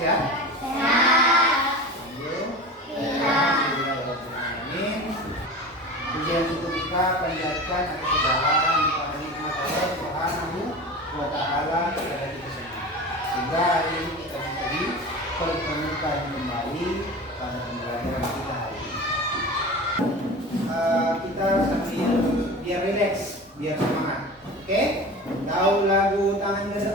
Sehat? Sehat. Amin. Pujian untuk kita panjatkan atas segala nikmat Allah Subhanahu wa Ta'ala kepada kita semua. Sehingga hari ini kita bisa dipertemukan kembali pada pembelajaran kita hari ini. Kita sambil biar rileks, biar semangat. Oke? Tahu lagu tangan ke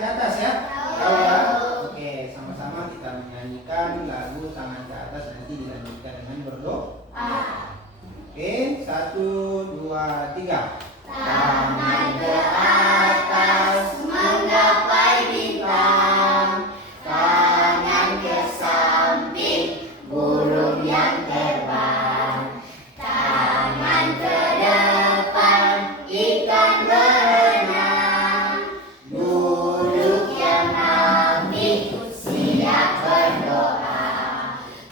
atas ya? Tahu ya? Oke, sama-sama kita menyanyikan lagu tangan ke atas, nanti dilanjutkan dengan berdoa. Oke, 1, 2, 3. Tangan ke atas menggapai bintang, tangan ke samping burung yang terbang, tangan ke depan ikan berenang, duduk yang rapi siap berdoa.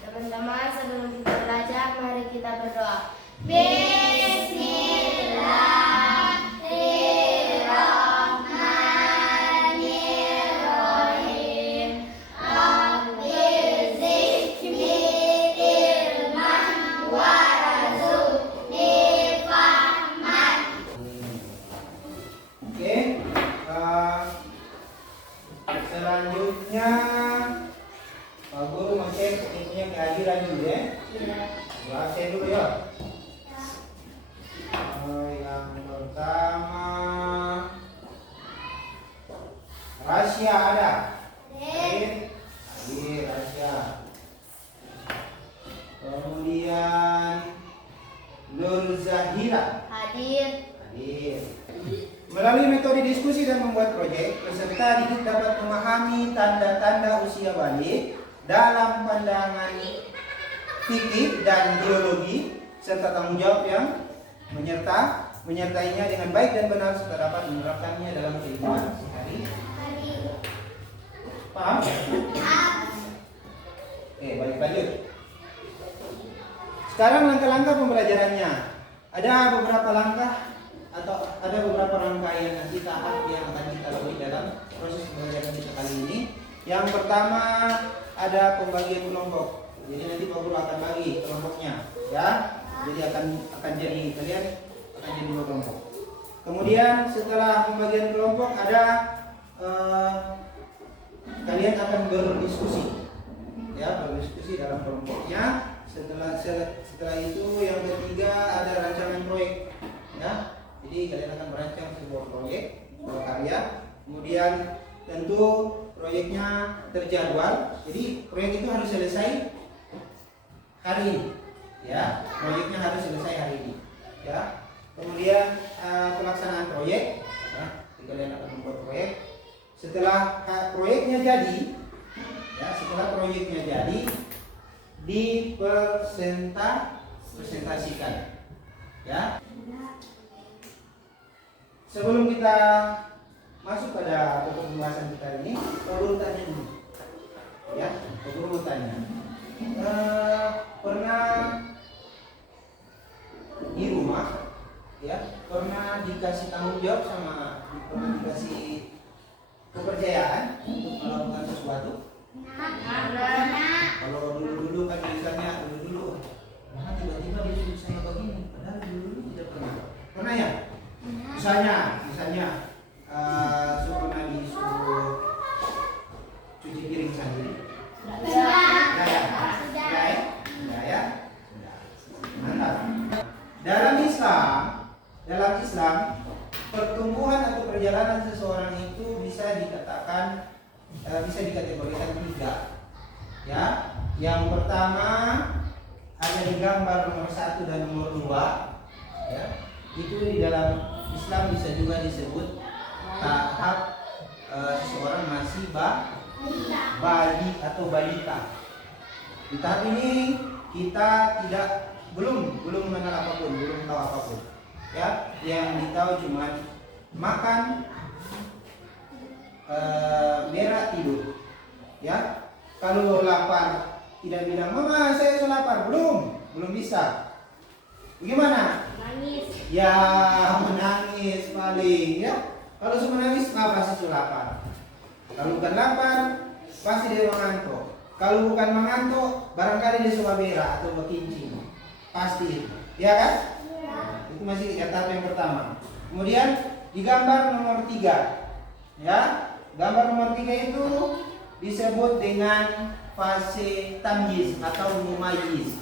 Teman-teman, sebelum kita belajar, mari kita berdoa. Bismillahirrahmanirrahim. Abizikni ilman warazukni fahman. Oke, selanjutnya Pak Guru ngecek ininya kehadiran dulu ya. Bahasa dulu ya. Yang pertama, Rasya ada. Hadir Rasya. Kemudian Nur Zahira. Hadir. Hadir. Melalui metode diskusi dan membuat proyek, peserta didik dapat memahami tanda-tanda usia balik dalam pandangan fikih dan ideologi serta tanggung jawab yang menyertainya dengan baik dan benar serta dapat menerapkannya dalam kehidupan sehari-hari. Paham? Oke, baik, lanjut. Sekarang langkah-langkah pembelajarannya. Ada beberapa langkah atau ada beberapa rangkaian nanti tahap yang akan kita lalui dalam proses pembelajaran kita kali ini. Yang pertama ada pembagian kelompok. Jadi nanti Pak Guru akan bagi kelompoknya, ya. Jadi akan jadi kalian akan jadi dua kelompok. Kemudian setelah pembagian kelompok ada kalian akan berdiskusi, ya, berdiskusi dalam kelompoknya. Setelah itu yang ketiga ada rancangan proyek, ya. Jadi kalian akan merancang sebuah proyek, sebuah karya. Kemudian tentu proyeknya terjadwal. Jadi proyek itu harus selesai hari ini, ya. Proyeknya harus selesai hari ini, ya. Kemudian pelaksanaan proyek, ya. Jadi kalian akan membuat proyek. Setelah proyeknya jadi, ya, setelah proyeknya jadi, dipresentasikan, ya. Sebelum kita masuk pada pokok pembahasan kita ini, Pak Guru tanya dulu, ya. Pak Guru mau tanya, pernah di rumah, ya, pernah dikasih tanggung jawab pernah dikasih kepercayaan untuk melakukan sesuatu? Kalau dulu kan misalnya dulu, nah tiba-tiba disuruh saya begini, padahal dulu tidak pernah. Pernah ya? Misalnya pernah disuruh cuci piring sendiri. Ya. Mantap. Dalam Islam, pertumbuhan atau perjalanan seseorang itu bisa dikategorikan 3. Ya, yang pertama ada di gambar nomor 1 dan nomor 2. Ya, itu di dalam Islam bisa juga disebut tahap seseorang masih bayi atau balita. Di tahap ini kita belum mengenal apapun, belum tahu apapun. Ya, yang ditahu cuma makan, berak, tidur. Ya, kalau lapar tidak bilang mama saya lapar, belum bisa. Bagaimana? Nangis. Ya, menangis paling, ya. Kalau menangis apa sih lapar? Kalau bukan lapar, pasti dia mengantuk. Kalau bukan mengantuk, barangkali dia suka berak atau berkincing. Pasti itu, ya kan? Itu masih tahap yang pertama. Kemudian di gambar nomor 3, ya, gambar nomor 3 itu disebut dengan fase tamyiz atau mumayyiz.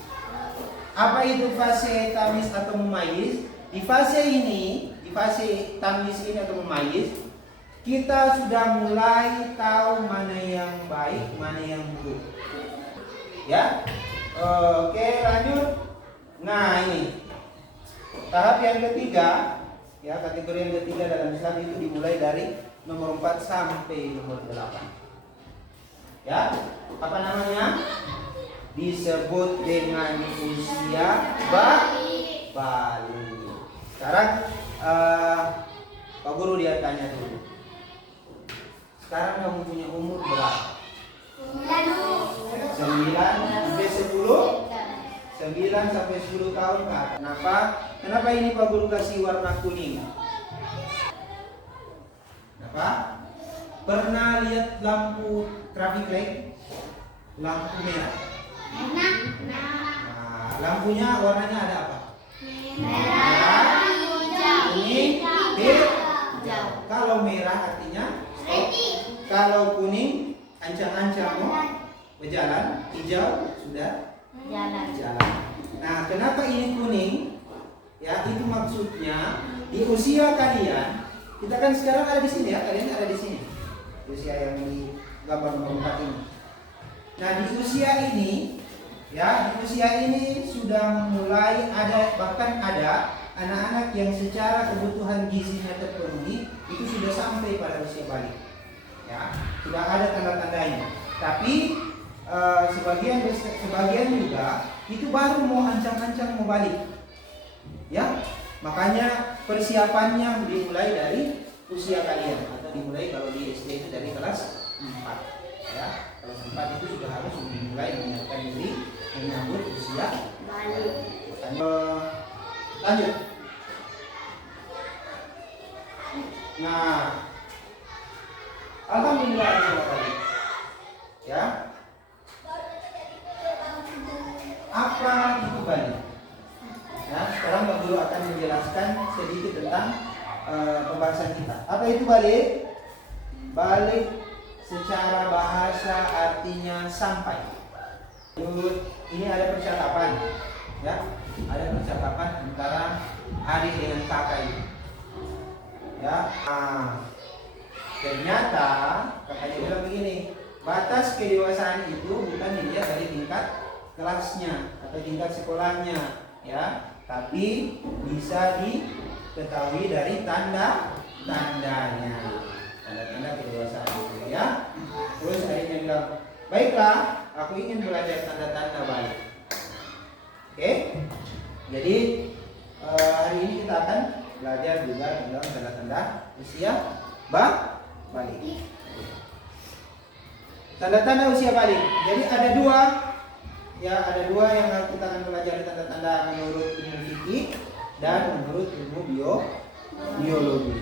Apa itu fase tamyiz atau mumayyiz? Di fase ini, di fase tamyiz ini atau mumayyiz, kita sudah mulai tahu mana yang baik, mana yang buruk. Ya, oke, lanjut. Nah, ini tahap yang ketiga, ya, kategori yang ketiga dalam Islam itu dimulai dari nomor 4 sampai nomor 8. Ya, apa namanya? Disebut dengan usia balik. Sekarang Pak Guru dia tanya dulu. Sekarang kamu punya umur berapa? 9 sampai 10? 9 sampai 10 tahun ke atas. Kenapa ini Pak Guru kasih warna kuning? Kenapa? Pernah lihat lampu traffic light? Lampu merah. Nah, lampunya warnanya ada apa? Merah, kuning, hijau. Kalau merah artinya stop. Kalau kuning ancang-ancang mau berjalan, hijau sudah jalan. Nah, kenapa ini kuning? Ya, itu maksudnya di usia kalian, kita kan sekarang ada di sini ya, kalian ada di sini. Usia yang di gambar nomor 4 ini. Nah, di usia ini, ya, di usia ini sudah mulai ada, bahkan ada anak-anak yang secara kebutuhan gizinya terpenuhi, itu sudah sampai pada usia balik. Ya, sudah ada tanda-tandanya. Tapi sebagian juga itu baru mau ancang-ancang mau balik. Ya, makanya persiapannya dimulai dari usia kalian atau dimulai kalau di SD itu dari kelas 4. Ya, kelas 4 itu sudah harus dimulai menyiapkan diri menyambut usia balik. Lanjut. Nah, alhamdulillah sekali. Ya. Apa itu balik? Ya, sekarang Pak Guru akan menjelaskan sedikit tentang pembahasan kita. Apa itu balik? Balik secara bahasa artinya sampai. Ini ada percakapan, ya, ada percakapan antara adik dengan kakak ini. Ya, ternyata kakaknya bilang begini, batas kedewasaan itu bukan dilihat dari tingkat kelasnya atau tingkat sekolahnya, ya, tapi bisa diketahui dari tanda-tandanya, tanda-tanda kedewasaan itu, ya. Terus adiknya bilang, baiklah, aku ingin belajar tanda-tanda balik. Oke, jadi hari ini kita akan belajar juga tentang tanda-tanda usia balik. Tanda-tanda usia balik. Jadi ada dua, ya, ada dua yang kita akan pelajari tanda-tanda menurut ilmu fikih dan menurut ilmu biologi.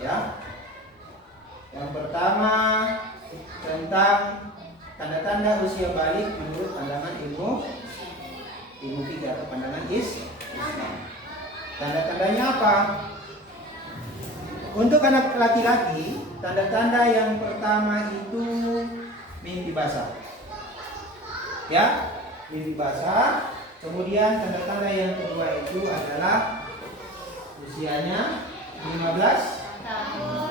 Ya. Yang pertama tentang tanda-tanda usia balik menurut pandangan ilmu fikih atau pandangan Islam. Tanda-tandanya apa? Untuk anak laki-laki, tanda-tanda yang pertama itu mimpi basah. Ya, mimpi basah. Kemudian tanda-tanda yang kedua itu adalah usianya 15 tahun.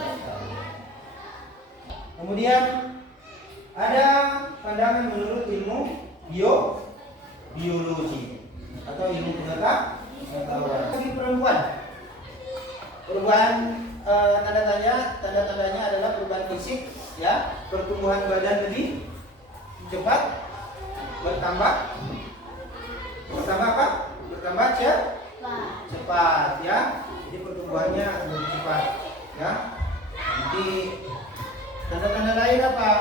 Kemudian ada pandangan menurut ilmu biologi atau ilmu pengetahuan. Bagi perempuan, perubahan tanda-tandanya adalah perubahan fisik, ya, pertumbuhan badan lebih cepat, bertambah apa? Bertambah cepat, ya. Jadi pertumbuhannya lebih cepat, ya. Nanti tanda-tanda lain apa?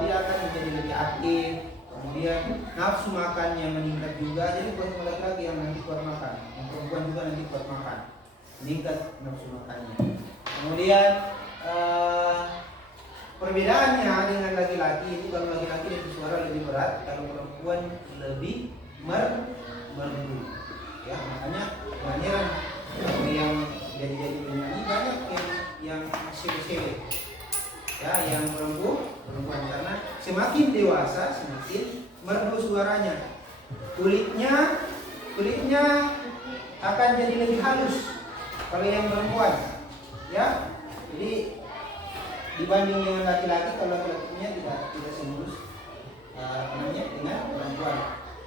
Dia akan menjadi lebih aktif. Kemudian nafsu makannya meningkat juga. Jadi buat laki-laki yang nanti kuat makan, yang perempuan juga nanti kuat makan, meningkat nafsu makannya. Kemudian Perbedaannya dengan laki-laki itu, kalau laki-laki itu suara lebih berat, kalau perempuan lebih merdu. Ya, makanya kebanyakan yang jadi penyanyi banyak yang cewek-cewek. Ya, yang perempuan karena semakin dewasa semakin merdu suaranya. Kulitnya akan jadi lebih halus kalau yang perempuan. Ya. Jadi dibanding dengan laki-laki, kalau laki-lakinya tidak semulus dengan perempuan.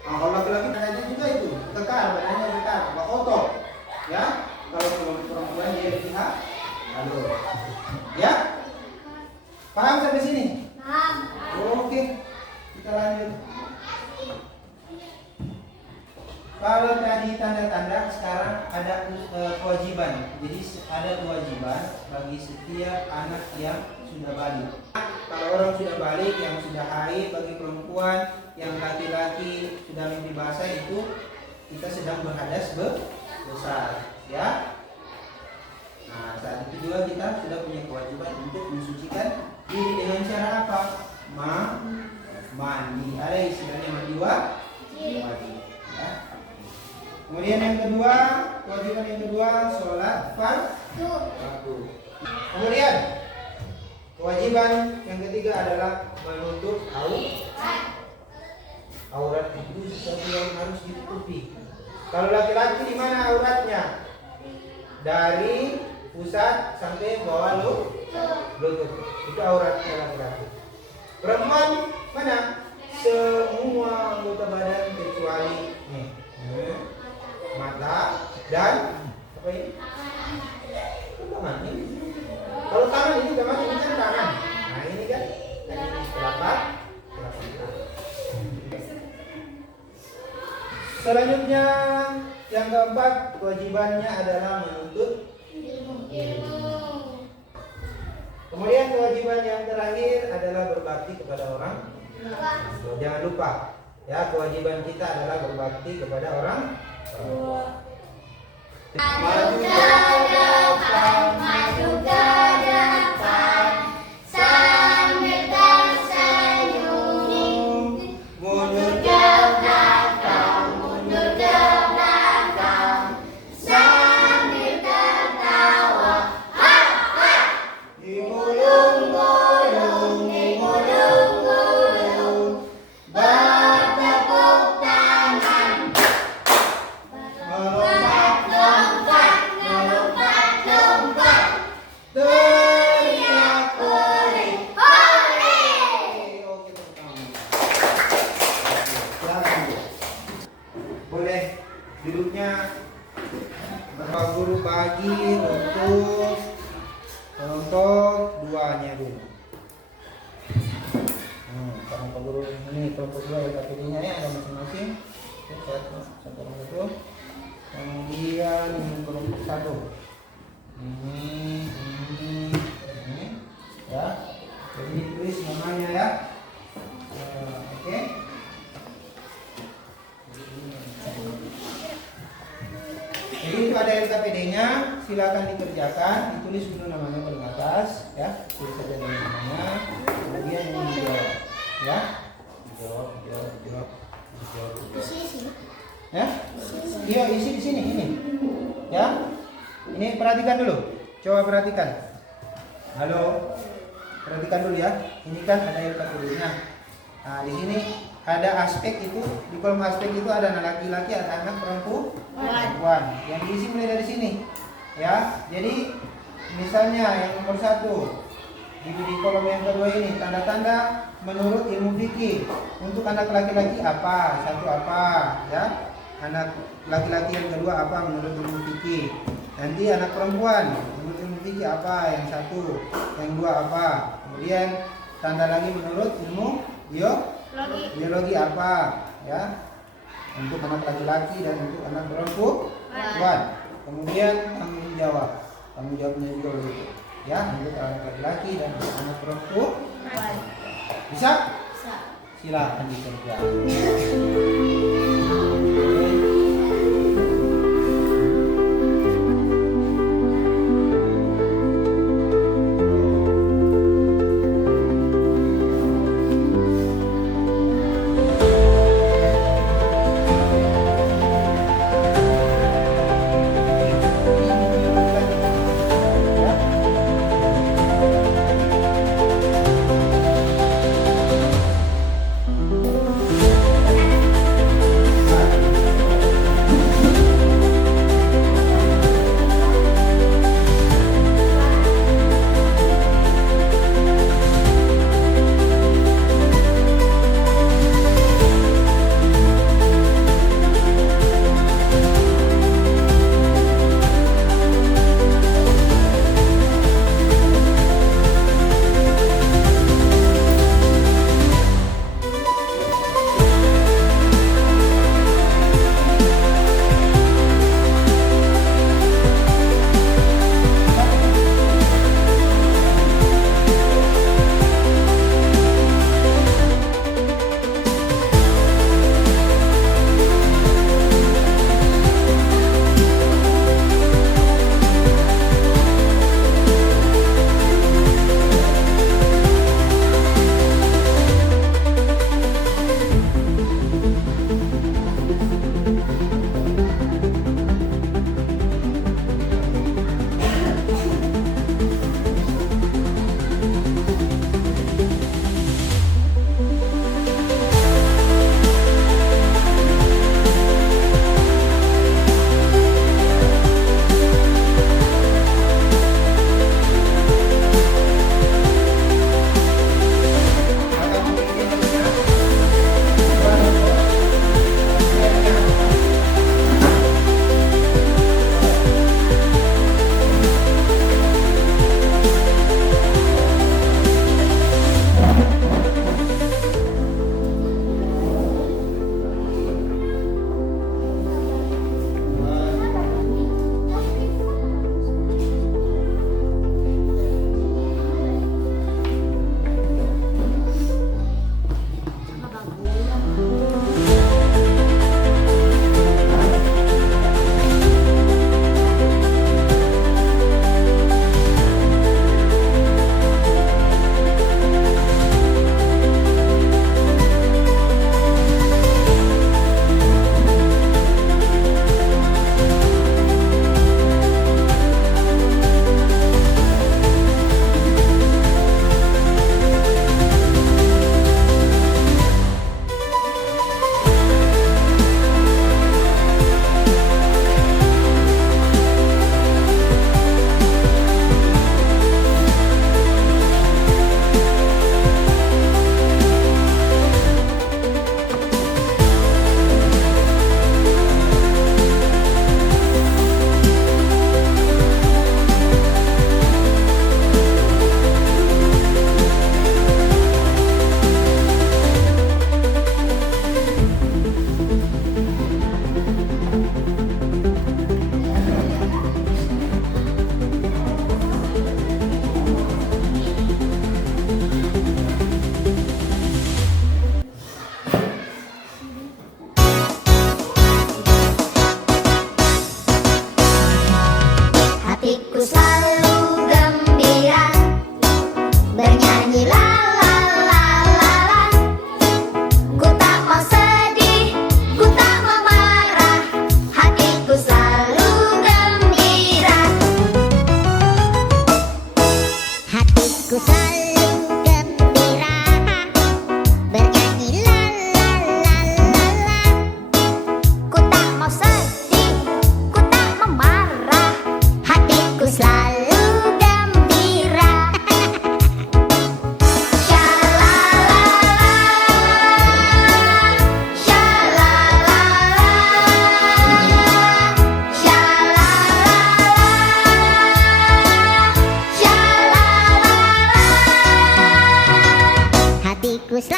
Nah, kalau laki-laki badannya juga itu kekar, badannya kekar, nggak kotor. Ya, kalau perempuan dia lebih halus. Ya, paham sampai sini? Paham. Oke, kita lanjut. Kalau tadi tanda-tanda, sekarang ada kewajiban. Jadi ada kewajiban bagi setiap anak yang sudah balik. Kalau orang sudah balik, yang sudah haid bagi perempuan, yang laki-laki sudah mimpi basah, itu kita sedang berhadas besar, ya. Nah, saat itu juga kita sudah punya kewajiban untuk mensucikan diri dengan cara apa? Mandi. Ada istilahnya mandi wajib. Ya. Kemudian yang kedua, kewajiban yang kedua, sholat fardu. Kemudian kewajiban yang ketiga adalah menutup aurat itu sesuatu yang harus ditutupi. Kalau laki-laki di mana auratnya? Dari pusat sampai bawah lutut. Itu auratnya laki-laki. Perempuan mana? Semua anggota badan kecuali mata dan apa ini? Tangan ini. Kalau tangan ini udah masuk kan tangan. Nah ini kan ini telapak tangan. Selanjutnya yang keempat, kewajibannya adalah menuntut ilmu. Kemudian kewajiban yang terakhir adalah berbakti kepada orang. Jangan lupa ya, kewajiban kita adalah berbakti kepada orang. Maju ke depan, sambil tersenyum. Mundur ke belakang, sambil tertawa. Digulung-gulung, bertepuk tangan. Melompat, teriak hore, hore. Boleh duduknya Bapak Guru bagi untuk kelompok duanya dulu. Kelompok guru ini kelompok dua LKPD-nya ya, ada masing-masing. Satu orang itu. Kemudian kelompok satu. Ini ya. Jadi ditulis namanya ya. Oke. Jadi itu ada LKPD-nya, silakan dikerjakan, ditulis dulu namanya paling atas, ya, tulis saja dulu namanya, kemudian ini dijawab, ya, dijawab. Ya, iya isi di sini ini, ya, ini perhatikan dulu, coba perhatikan, halo, perhatikan dulu ya, ini kan ada LKPD-nya, nah di sini ada aspek itu, di kolom aspek itu ada anak laki-laki, ada anak perempuan. Yang diisi mulai dari sini, ya. Jadi misalnya yang nomor 1 di kolom yang kedua ini tanda-tanda menurut ilmu fikih. Untuk anak laki-laki apa? Satu apa, ya? Anak laki-laki yang kedua apa menurut ilmu fikih? Nanti anak perempuan menurut ilmu fikih apa? Yang satu, yang dua apa? Kemudian tanda lagi menurut ilmu biologi apa, ya, untuk anak laki-laki dan untuk anak perempuan. Kemudian tanggung jawabnya juga begitu, ya, untuk anak laki-laki dan anak perempuan. Bisa? Silakan dikerjakan.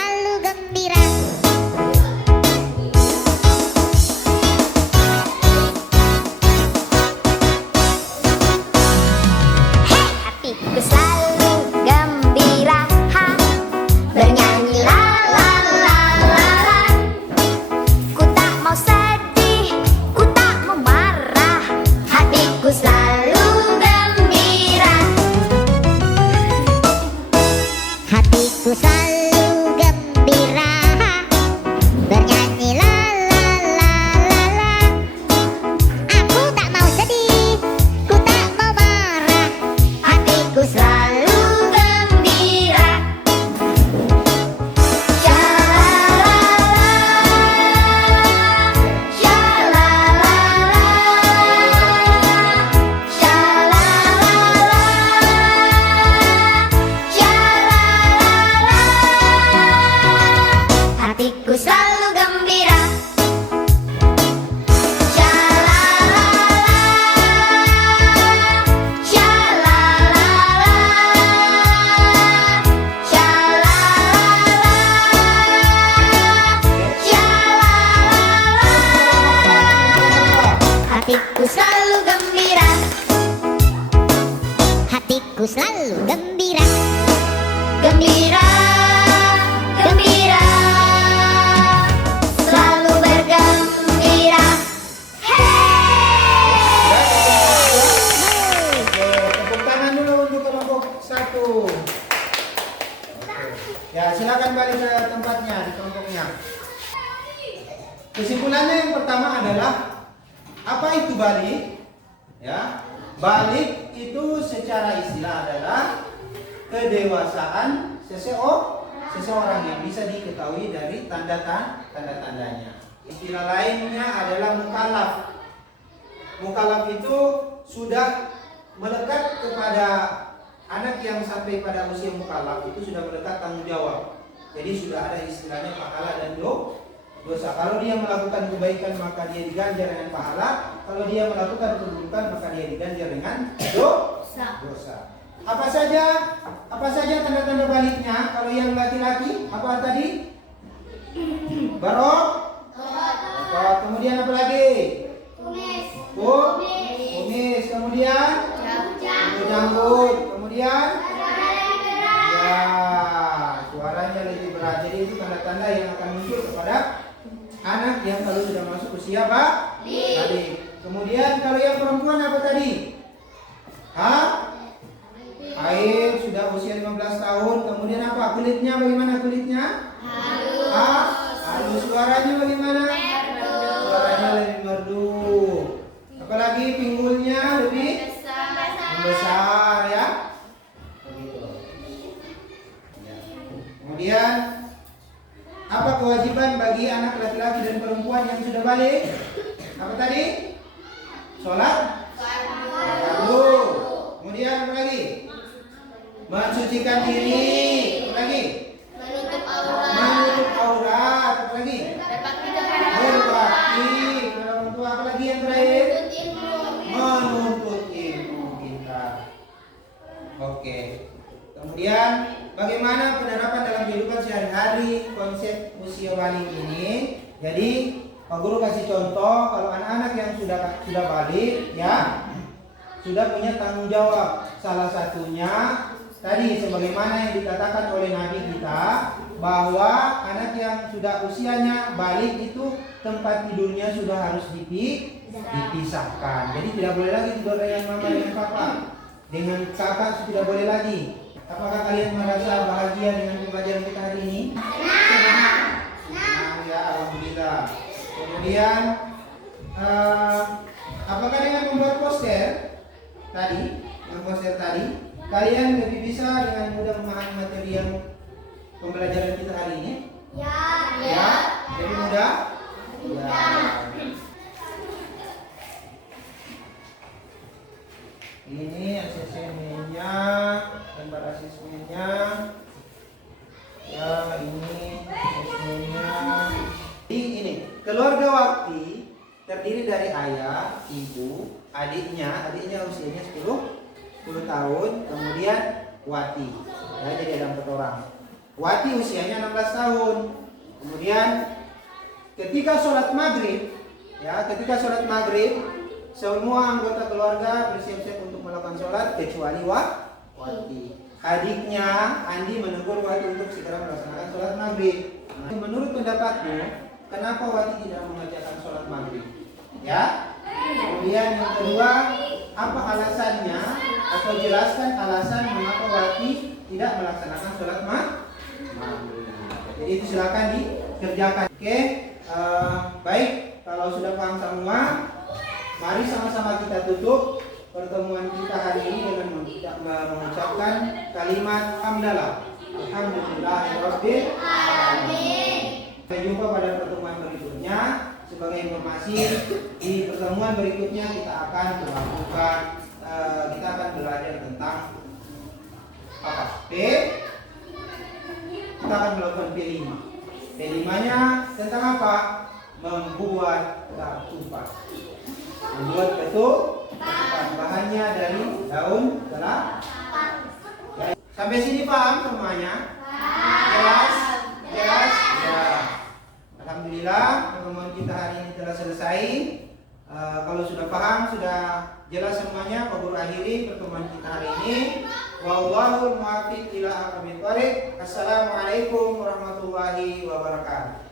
selalu gembira. Hey, hatiku selalu gembira, ha, bernyanyi la la la la la. Ku tak mau sedih, ku tak mau marah, hatiku selalu gembira. Hatiku selalu gembira, bernyanyi la la la la la. Aku tak mau sedih, ku tak mau marah, hatiku selalu gembira. Hatiku selalu gembira. Hatiku selalu gembira. Hatiku selalu gembira. Gembira, gembira, selalu bergembira. Hey! Oke, tepuk tangan dulu untuk kelompok 1. Ya, silakan balik ke tempatnya di kelompoknya. Kesimpulannya yang pertama adalah apa itu balik? Ya, balik itu secara istilah adalah kedewasaan seseorang yang bisa diketahui dari tanda-tandanya. Istilah lainnya adalah mukallaf. Mukallaf itu sudah melekat kepada anak yang sampai pada usia mukallaf itu sudah melekat tanggung jawab. Jadi sudah ada istilahnya pahala dan dosa. Kalau dia melakukan kebaikan maka dia diganjar dengan pahala. Kalau dia melakukan keburukan maka dia diganjar dengan dosa. Apa saja tanda-tanda baliknya? Kalau yang laki-laki apa tadi? Barok. Kemudian apa lagi? Kumis. Kemudian janggut. Kemudian ya, suaranya lebih berat. Jadi itu tanda-tanda yang akan muncul kepada anak yang kalau sudah masuk usia balik. Kemudian kalau yang perempuan apa tadi? Haid sudah usia 15 tahun. Kemudian apa? Kulitnya bagaimana kulitnya? Halus. Suaranya bagaimana? Suaranya lebih merdu. Apalagi pinggulnya lebih membesar ya. Begitu. Ya. Kemudian apa kewajiban bagi anak laki-laki dan perempuan yang sudah balik? Apa tadi? Sholat fardu. Kemudian apa lagi? Mensucikan diri. Apa lagi? Menutup aurat. Apa lagi? Berbakti kepada orang tua. Apa lagi yang terakhir? Menuntut ilmu kita. Oke. Kemudian bagaimana penerapan dalam kehidupan sehari-hari konsep usia balik ini? Jadi Pak Guru kasih contoh kalau anak-anak yang sudah balik ya sudah punya tanggung jawab. Salah satunya tadi sebagaimana yang dikatakan oleh Nabi kita bahwa anak yang sudah usianya balik itu tempat tidurnya sudah harus dipisahkan. Jadi tidak boleh lagi tidur dengan mama dengan papa. Dengan kakak tidak boleh lagi. Apakah kalian merasa bahagia dengan pembelajaran kita hari ini? Senang ya, alhamdulillah. Kemudian apakah dengan membuat poster tadi, kalian lebih bisa dengan mudah memahami materi yang pembelajaran kita hari ini? Ya, lebih mudah? Ya. Ini asesmennya, gambar asesmennya. Ya, ini asesmennya. Ini keluarga Wakti terdiri dari ayah, ibu, adiknya usianya 10 tahun, kemudian Wati. Ya, jadi ada 4 orang. Wati usianya 16 tahun. Kemudian ketika sholat maghrib, semua anggota keluarga bersiap-siap untuk melakukan sholat kecuali Wati. Adiknya Andi menegur Wati untuk segera melaksanakan sholat maghrib. Menurut pendapatmu, kenapa Wati tidak mengerjakan sholat maghrib? Ya. Kemudian yang kedua, apa alasannya? Atau jelaskan alasan mengapa Wati tidak melaksanakan sholat maghrib. Jadi itu silakan dikerjakan. Oke, baik. Kalau sudah paham semua, mari sama-sama kita tutup pertemuan kita hari ini dengan mengucapkan kalimat hamdalah. Alhamdulillahirabbil alamin. Sampai jumpa pada pertemuan berikutnya. Sebagai informasi, di pertemuan berikutnya kita akan belajar tentang apa? Kita akan melakukan P5. P5-nya tentang apa? Membuat ketupat. Membuat ketupat. Bahannya dari daun kelapa. Sampai sini paham semuanya? Jelas? Jelas? Ya. Alhamdulillah, pertemuan kita hari ini telah selesai. Kalau sudah paham, sudah jelas semuanya, Pak Guru akhiri pertemuan kita hari ini. Wallahul muwaffiq ila aqwamit thoriq. Assalamualaikum warahmatullahi wabarakatuh.